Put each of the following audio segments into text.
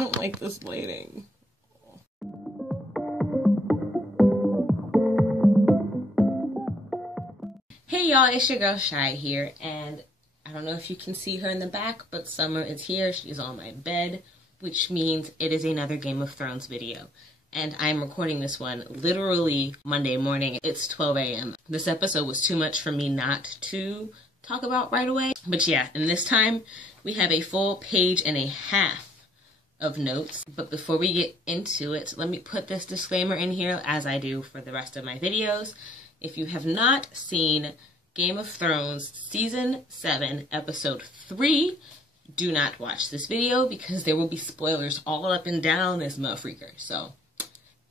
I don't like this lighting. Hey y'all, it's your girl Shy here, and I don't know if you can see her in the back, but Summer is here. She's on my bed, which means it is another Game of Thrones video. And I'm recording this one literally Monday morning. It's 12 a.m. This episode was too much for me not to talk about right away. But yeah, and this time we have a full page and a half of notes. But before we get into it, let me put this disclaimer in here as I do for the rest of my videos. If you have not seen Game of Thrones Season 7, Episode 3, do not watch this video because there will be spoilers all up and down this motherfreaker. So,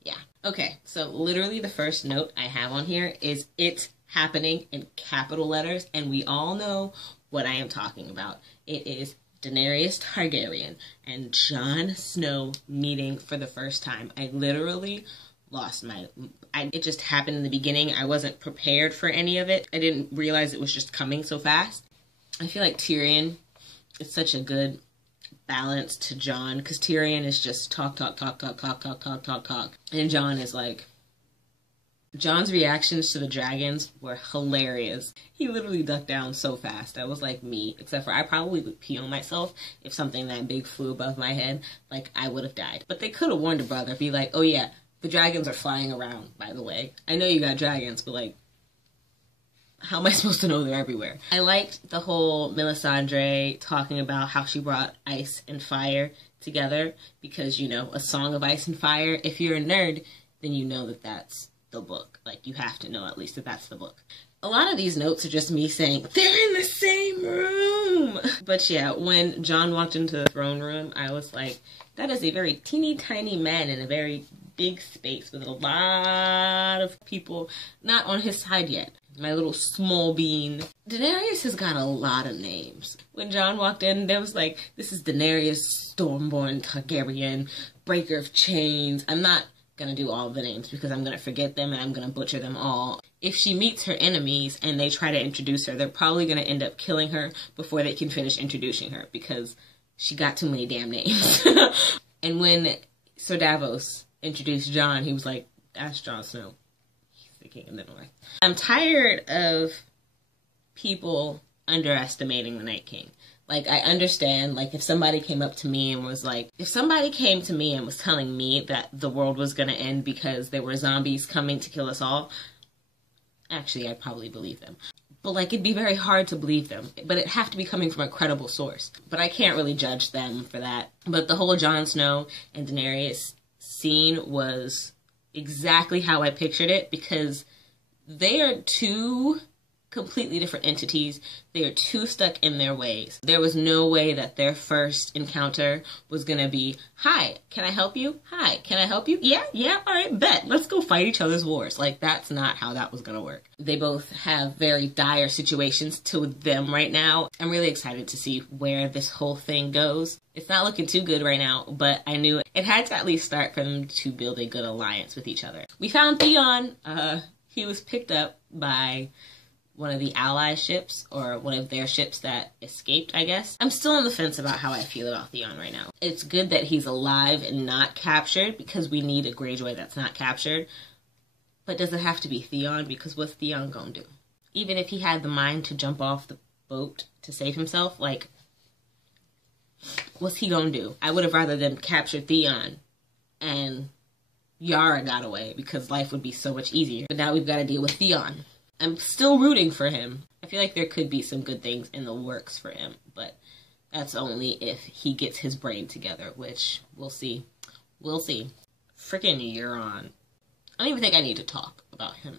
yeah. Okay, so literally the first note I have on here is "It's happening" in capital letters, and we all know what I am talking about. It is Daenerys Targaryen and Jon Snow meeting for the first time. I literally lost my... it just happened in the beginning. I wasn't prepared for any of it. I didn't realize it was just coming so fast. I feel like Tyrion is such a good balance to Jon, because Tyrion is just talk. And Jon is like... Jon's reactions to the dragons were hilarious. He literally ducked down so fast. I was like me, except for I probably would pee on myself if something that big flew above my head. Like, I would have died. But they could have warned a brother, be like, oh yeah, the dragons are flying around, by the way. I know you got dragons, but like, how am I supposed to know they're everywhere? I liked the whole Melisandre talking about how she brought ice and fire together because, you know, a song of ice and fire. If you're a nerd, then you know that that's the book. Like, you have to know at least that that's the book. A lot of these notes are just me saying, they're in the same room! But yeah, when Jon walked into the throne room, I was like, that is a very teeny tiny man in a very big space with a lot of people not on his side yet. My little small bean. Daenerys has got a lot of names. When Jon walked in, there was like, this is Daenerys Stormborn Targaryen, Breaker of Chains. I'm not gonna do all the names because I'm gonna forget them and I'm gonna butcher them all. If she meets her enemies and they try to introduce her, they're probably gonna end up killing her before they can finish introducing her because she got too many damn names. And when Sir Davos introduced Jon, he was like, that's Jon Snow. He's the king of the North. I'm tired of people underestimating the Night King. Like, I understand, like, if somebody came up to me and was like, if somebody came to me and was telling me that the world was gonna end because there were zombies coming to kill us all, actually, I'd probably believe them. But, like, it'd be very hard to believe them. But it'd have to be coming from a credible source. But I can't really judge them for that. But the whole Jon Snow and Daenerys scene was exactly how I pictured it, because they are two completely different entities. They are too stuck in their ways. There was no way that their first encounter was gonna be, hi, can I help you? Hi, can I help you? Yeah, all right, bet. Let's go fight each other's wars. Like, that's not how that was gonna work. They both have very dire situations to them right now. I'm really excited to see where this whole thing goes. It's not looking too good right now, but I knew it had to at least start for them to build a good alliance with each other. We found Theon. He was picked up by one of the ally ships, or one of their ships that escaped, I guess. I'm still on the fence about how I feel about Theon right now. It's good that he's alive and not captured, because we need a Greyjoy that's not captured. But does it have to be Theon? Because what's Theon gonna do? Even if he had the mind to jump off the boat to save himself, like, what's he gonna do? I would have rather them captured Theon and Yara got away, because life would be so much easier. But now we've got to deal with Theon. I'm still rooting for him. I feel like there could be some good things in the works for him, but that's only if he gets his brain together, which we'll see. We'll see. Frickin' Euron. I don't even think I need to talk about him.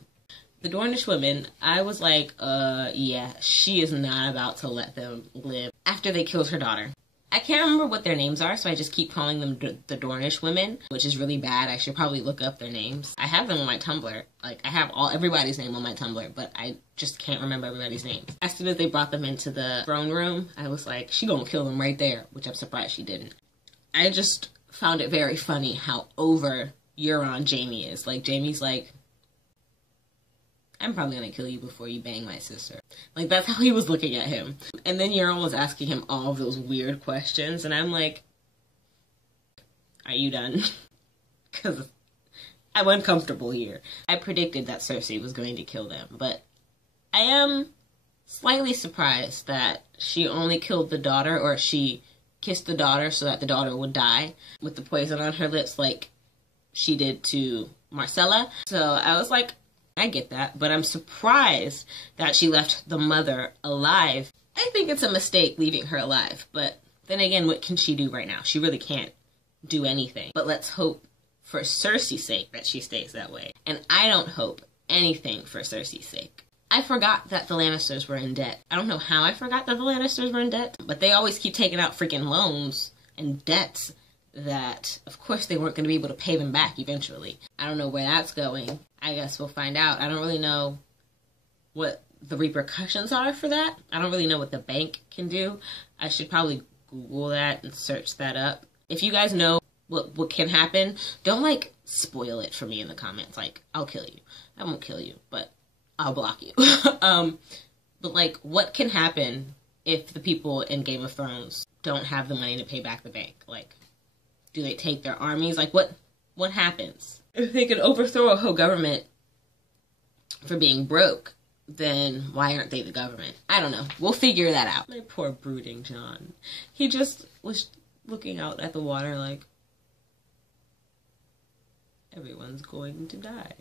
The Dornish women, I was like, yeah, she is not about to let them live after they killed her daughter. I can't remember what their names are, so I just keep calling them the Dornish women, which is really bad. I should probably look up their names. I have them on my Tumblr. Like, I have everybody's name on my Tumblr, but I just can't remember everybody's name. As soon as they brought them into the throne room, I was like, she gonna kill them right there, which I'm surprised she didn't. I just found it very funny how over Euron Jaime is. Like, Jaime's like, I'm probably gonna kill you before you bang my sister. Like, that's how he was looking at him. And then Euron was asking him all of those weird questions, and I'm like, Are you done? Because I'm uncomfortable here. I predicted that Cersei was going to kill them, but I am slightly surprised that she only killed the daughter, or she kissed the daughter so that the daughter would die with the poison on her lips like she did to Marcella. So I was like, I get that, but I'm surprised that she left the mother alive. I think it's a mistake leaving her alive, but then again, what can she do right now? She really can't do anything. But let's hope for Cersei's sake that she stays that way. And I don't hope anything for Cersei's sake. I forgot that the Lannisters were in debt. I don't know how I forgot that the Lannisters were in debt, but they always keep taking out freaking loans and debts that, of course, they weren't going to be able to pay them back eventually. I don't know where that's going. I guess we'll find out. I don't really know what the repercussions are for that. I don't really know what the bank can do. I should probably Google that and search that up. If you guys know what can happen, don't, like, spoil it for me in the comments. Like, I'll kill you. I won't kill you, but I'll block you. But, like, what can happen if the people in Game of Thrones don't have the money to pay back the bank? Like, do they take their armies? Like, what happens? If they could overthrow a whole government for being broke, then why aren't they the government? I don't know. We'll figure that out. My poor brooding Jon. He just was looking out at the water like, everyone's going to die.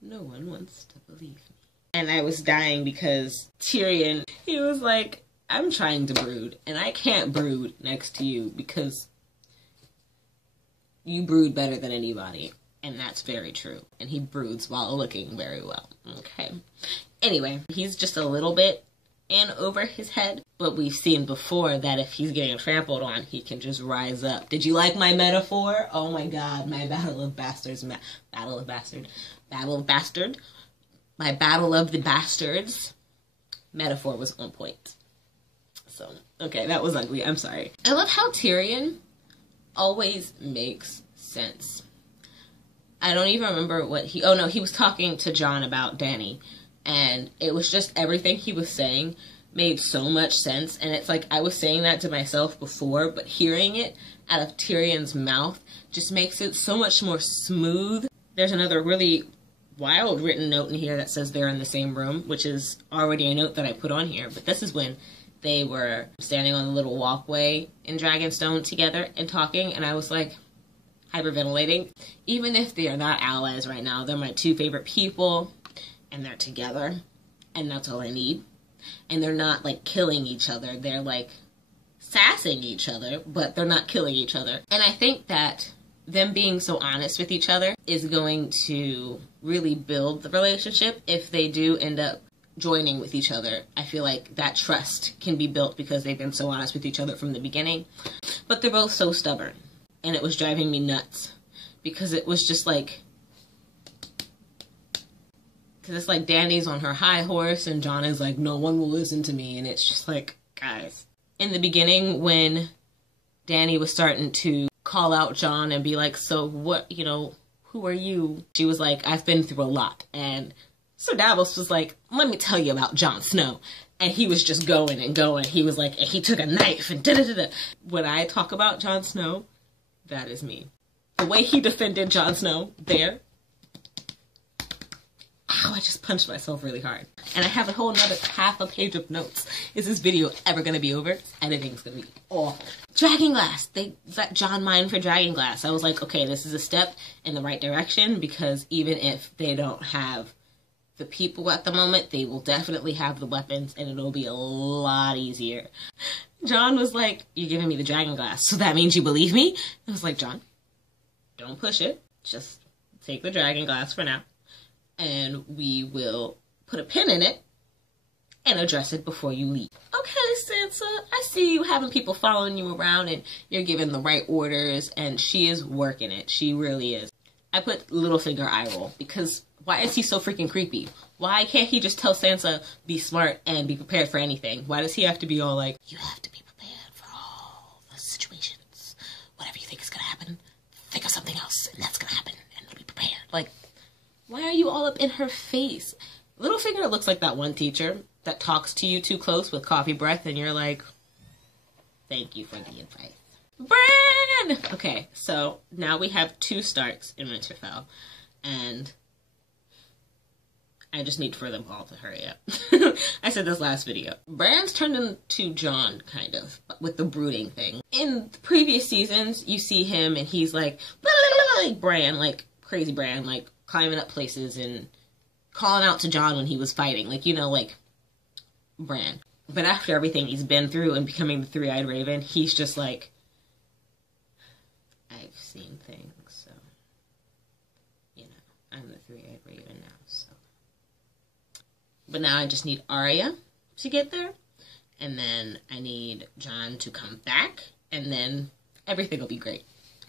No one wants to believe me. And I was dying because Tyrion, he was like, I'm trying to brood, and I can't brood next to you because you brood better than anybody. And that's very true. And he broods while looking very well. Okay. Anyway, he's just a little bit in over his head. But we've seen before that if he's getting trampled on, he can just rise up. Did you like my metaphor? Oh my god, my Battle of Bastards. Battle of Bastard. My Battle of the Bastards metaphor was on point. So, okay, that was ugly. I'm sorry. I love how Tyrion always makes sense. I don't even remember what he... Oh, no, he was talking to Jon about Dany. And it was just everything he was saying made so much sense. And it's like I was saying that to myself before, but hearing it out of Tyrion's mouth just makes it so much more smooth. There's another really wild written note in here that says they're in the same room, which is already a note that I put on here. But this is when they were standing on the little walkway in Dragonstone together and talking. And I was like... hyperventilating. Even if they are not allies right now, they're my two favorite people, and they're together, and that's all I need. And they're not, like, killing each other. They're, like, sassing each other, but they're not killing each other. And I think that them being so honest with each other is going to really build the relationship if they do end up joining with each other. I feel like that trust can be built because they've been so honest with each other from the beginning. But they're both so stubborn. And it was driving me nuts because it was just like, because it's like Dany's on her high horse and Jon is like, no one will listen to me. And it's just like, guys. In the beginning, when Dany was starting to call out Jon and be like, so what, you know, who are you? She was like, I've been through a lot. And Sir Davos was like, let me tell you about Jon Snow. And he was just going and going. He was like, and he took a knife and da-da-da-da. When I talk about Jon Snow, that is me. The way he defended Jon Snow there. Ow, I just punched myself really hard. And I have a whole another half a page of notes. Is this video ever going to be over? Editing's going to be awful. Dragonglass. They let Jon mine for Dragonglass. I was like, okay, this is a step in the right direction because even if they don't have the people at the moment, they will definitely have the weapons and it'll be a lot easier. Jon was like, you're giving me the Dragonglass, so that means you believe me? I was like, Jon, don't push it. Just take the Dragonglass for now. And we will put a pin in it and address it before you leave. Okay, Sansa, I see you having people following you around and you're giving the right orders and she is working it. She really is. I put Littlefinger eye roll because why is he so freaking creepy? Why can't he just tell Sansa, be smart and be prepared for anything? Why does he have to be all like, you have to be prepared for all the situations. Whatever you think is going to happen, think of something else and that's going to happen and be prepared. Like, why are you all up in her face? Littlefinger looks like that one teacher that talks to you too close with coffee breath and you're like, thank you for the advice. Bran! Okay, so now we have 2 Starks in Winterfell, and I just need for them all to hurry up. I said this last video. Bran's turned into Jon, kind of, with the brooding thing. In the previous seasons, you see him and he's like, blah, blah, blah, like Bran, like crazy Bran, like climbing up places and calling out to Jon when he was fighting. Like, you know, like Bran. But after everything he's been through and becoming the Three-Eyed Raven, he's just like, I've seen things, so, you know, I'm the Three-Eyed Raven now, so. But now I just need Arya to get there, and then I need Jon to come back, and then everything will be great.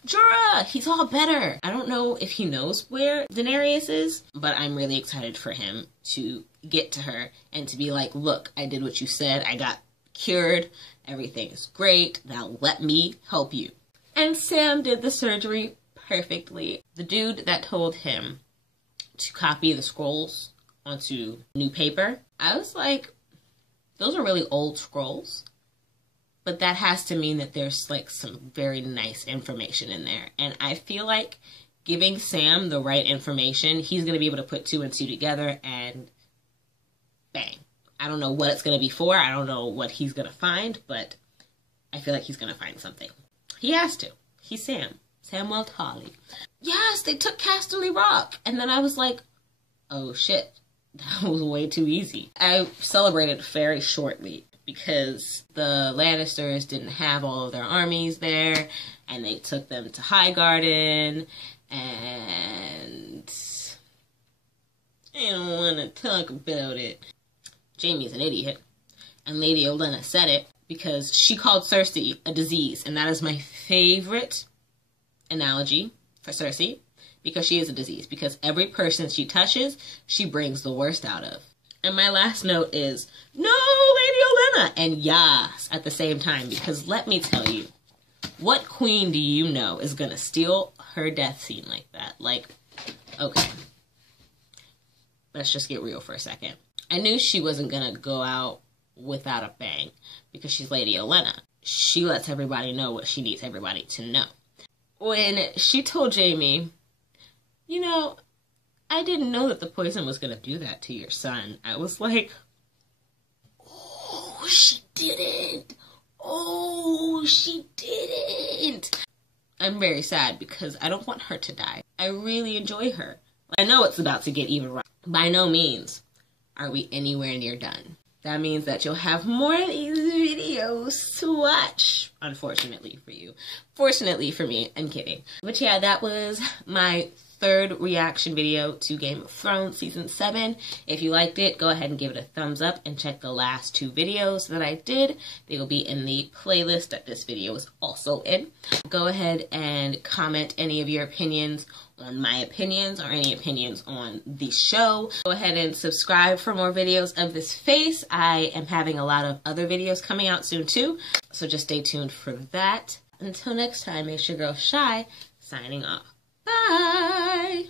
Jorah! He's all better! I don't know if he knows where Daenerys is, but I'm really excited for him to get to her and to be like, look, I did what you said, I got cured, everything is great, now let me help you. And Sam did the surgery perfectly. The dude that told him to copy the scrolls onto new paper, I was like, those are really old scrolls, but that has to mean that there's like some very nice information in there. And I feel like giving Sam the right information, he's going to be able to put 2 and 2 together and bang. I don't know what it's going to be for. I don't know what he's going to find, but I feel like he's going to find something. He has to. He's Sam. Samwell Tarly. Yes, they took Casterly Rock. And then I was like, oh shit. That was way too easy. I celebrated very shortly because the Lannisters didn't have all of their armies there, and they took them to Highgarden, and I don't want to talk about it. Jaime's an idiot, and Lady Olenna said it because she called Cersei a disease, and that is my favorite analogy for Cersei. Because she is a disease. Because every person she touches, she brings the worst out of. And my last note is, no, Lady Olenna! And yas at the same time. Because let me tell you, what queen do you know is going to steal her death scene like that? Like, okay. Let's just get real for a second. I knew she wasn't going to go out without a bang. Because she's Lady Olenna. She lets everybody know what she needs everybody to know. When she told Jaime, you know, I didn't know that the poison was going to do that to your son. I was like, oh, she didn't. Oh, she didn't. I'm very sad because I don't want her to die. I really enjoy her. I know it's about to get even rough. By no means are we anywhere near done. That means that you'll have more of these videos to watch. Unfortunately for you. Fortunately for me. I'm kidding. But yeah, that was my 3rd reaction video to Game of Thrones Season 7. If you liked it, go ahead and give it a thumbs up and check the last 2 videos that I did. They will be in the playlist that this video is also in. Go ahead and comment any of your opinions on my opinions or any opinions on the show. Go ahead and subscribe for more videos of this face. I am having a lot of other videos coming out soon too, so just stay tuned for that. Until next time, it's your girl Shy, signing off. Bye!